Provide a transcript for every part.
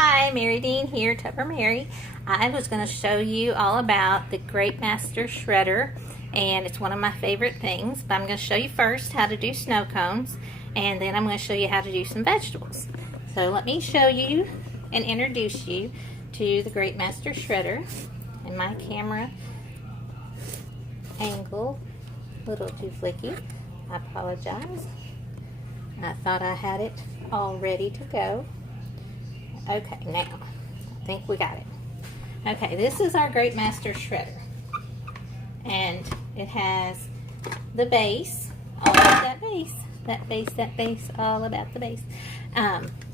Hi, Mary Dean here, Tupper Mary. I was going to show you all about the Grate Master Shredder, and it's one of my favorite things. But I'm going to show you first how to do snow cones, and then I'm going to show you how to do some vegetables. So let me show you and introduce you to the Grate Master Shredder. And my camera angle a little too flicky. I apologize. I thought I had it all ready to go. Okay, now, I think we got it. Okay, this is our Grate Master Shredder. And it has the base, all about that base, all about the base.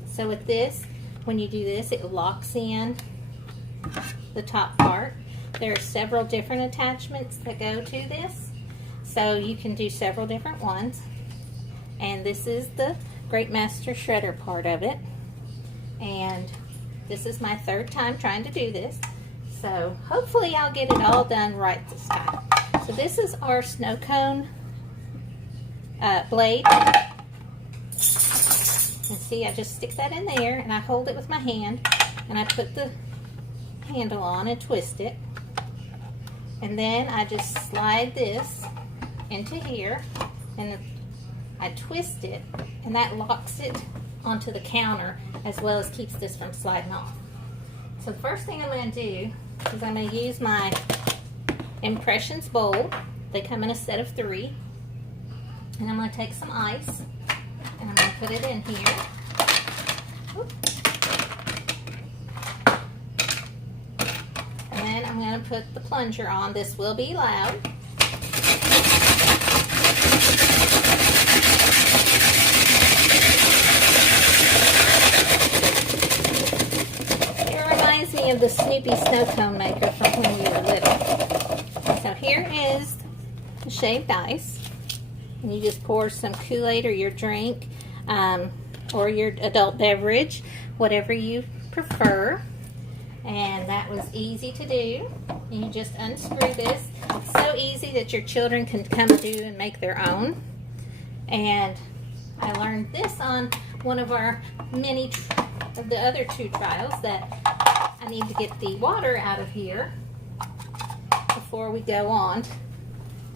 So with this, when you do this, it locks in the top part. There are several different attachments that go to this, so you can do several different ones. And this is the Grate Master Shredder part of it. And this is my third time trying to do this, so hopefully I'll get it all done right this time. So this is our snow cone blade, and see, I just stick that in there and I hold it with my hand and I put the handle on and twist it, and then I just slide this into here and I twist it, and that locks it onto the counter as well as keeps this from sliding off. So the first thing I'm going to do is I'm going to use my Impressions bowl. They come in a set of 3. And I'm going to take some ice and I'm going to put it in here. And then I'm going to put the plunger on. This will be loud. Of the Snoopy snow cone maker from when we were little. So here is the shaved ice, and you just pour some Kool-Aid or your drink or your adult beverage, whatever you prefer. And that was easy to do. You just unscrew this. It's so easy that your children can come do and make their own. And I learned this on one of our many of the other 2 trials that I need to get the water out of here before we go on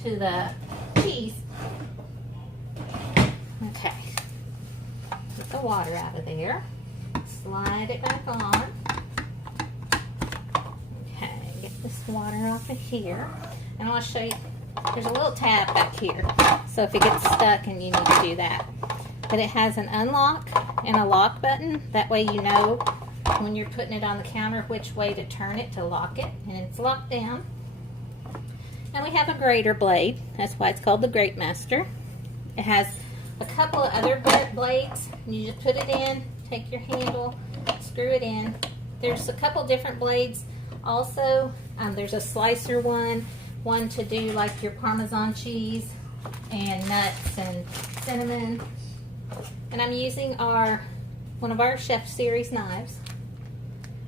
to the cheese. Okay, get the water out of there, slide it back on. Okay, get this water off of here, and I want to show you, there's a little tab back here, so if it gets stuck and you need to do that. But it has an unlock and a lock button, that way you know when you're putting it on the counter which way to turn it to lock it, and it's locked down. And we have a grater blade, that's why it's called the Grate Master. It has a couple of other blades, and you just put it in, take your handle, screw it in. There's a couple different blades also. There's a slicer one to do like your Parmesan cheese and nuts and cinnamon. And I'm using one of our Chef Series knives.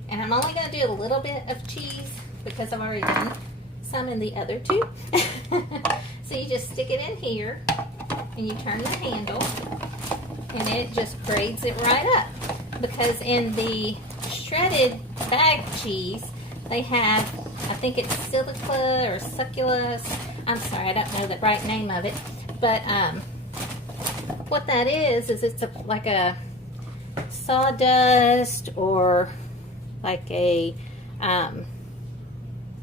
And I'm only going to do a little bit of cheese because I've already done some in the other 2. So you just stick it in here and you turn the handle and it just grades it right up. Because in the shredded bag cheese, they have, I think it's silica or succulus. I'm sorry, I don't know the right name of it. But what that is it's like a sawdust or like a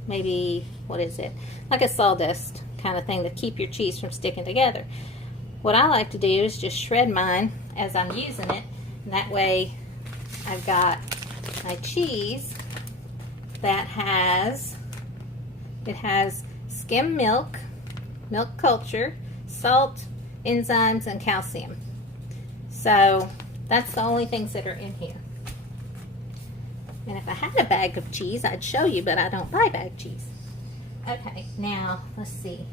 maybe, what is it, like a sawdust kind of thing to keep your cheese from sticking together. What I like to do is just shred mine as I'm using it, and that way I've got my cheese that has skim milk, milk culture, salt, enzymes, and calcium. So that's the only things that are in here. And if I had a bag of cheese, I'd show you, but I don't buy bag cheese. Okay, now, let's see.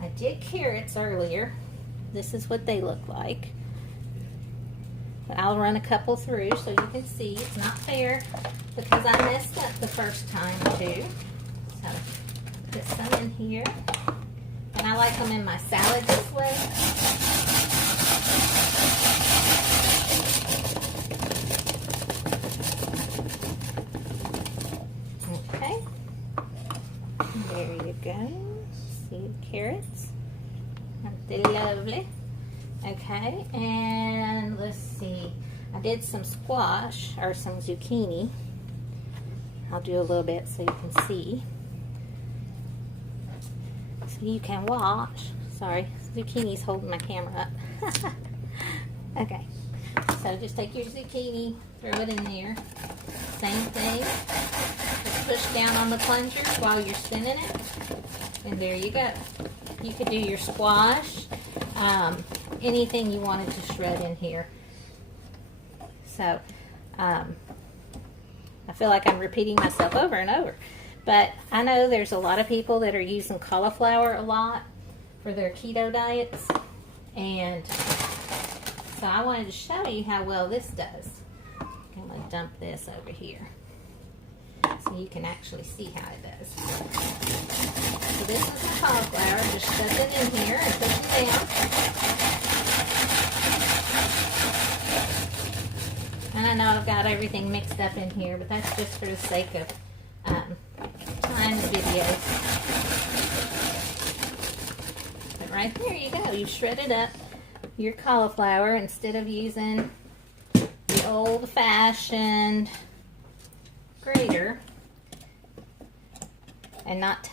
I did carrots earlier. This is what they look like. But I'll run a couple through so you can see. It's not fair because I messed up the first time too. So, put some in here. And I like them in my salad this way. go. See the carrots? Aren't they lovely? Okay, and let's see. I did some squash, or some zucchini. I'll do a little bit so you can see. So you can watch. Sorry, zucchini's holding my camera up. Okay, so just take your zucchini, throw it in there. Same thing. Just push down on the plunger while you're spinning it. And there you go. You could do your squash, anything you wanted to shred in here. So, I feel like I'm repeating myself over and over. But I know there's a lot of people that are using cauliflower a lot for their keto diets. And so I wanted to show you how well this does. I'm going to dump this over here so you can actually see how it does. So this is the cauliflower. Just shove it in here and push it down. And I know I've got everything mixed up in here, but that's just for the sake of time the video. But right there you go. You shredded up your cauliflower instead of using the old-fashioned grater and not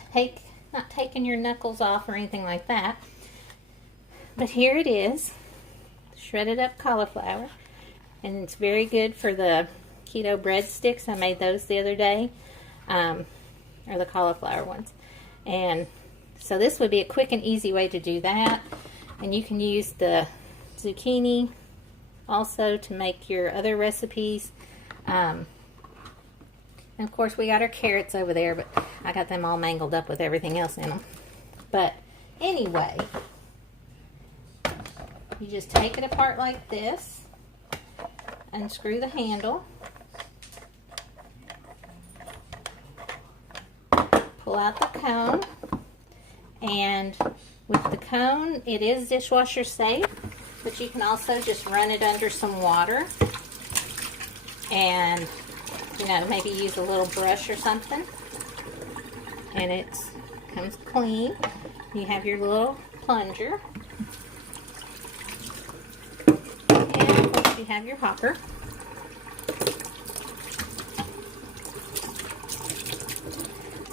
taking your knuckles off or anything like that. But here it is, shredded up cauliflower, and it's very good for the keto breadsticks. I made those the other day, or the cauliflower ones. And so this would be a quick and easy way to do that. And you can use the zucchini also to make your other recipes. And of course we got our carrots over there, but I got them all mangled up with everything else in them. But anyway, you just take it apart like this, unscrew the handle, pull out the cone, and with the cone it is dishwasher safe, but you can also just run it under some water and, you know, maybe use a little brush or something, and it comes clean. You have your little plunger, and of course you have your hopper.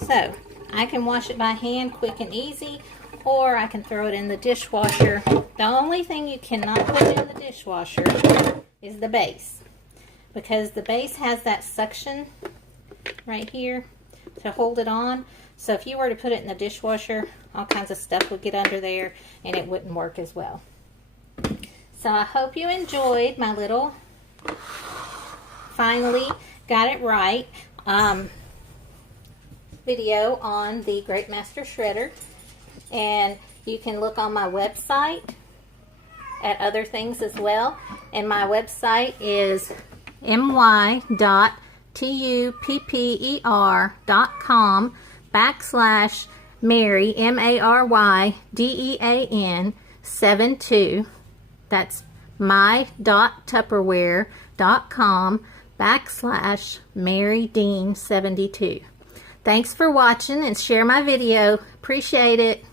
So I can wash it by hand quick and easy, or I can throw it in the dishwasher. The only thing you cannot put in the dishwasher is the base, because the base has that suction right here to hold it on. So if you were to put it in the dishwasher, all kinds of stuff would get under there and it wouldn't work as well. So I hope you enjoyed my little finally got it right video on the Great Master Shredder. And you can look on my website at other things as well. And my website is my.tupperware.com/Mary, MARYDEAN 72. That's my.tupperware.com/Mary Dean 72. Thanks for watching and share my video. Appreciate it.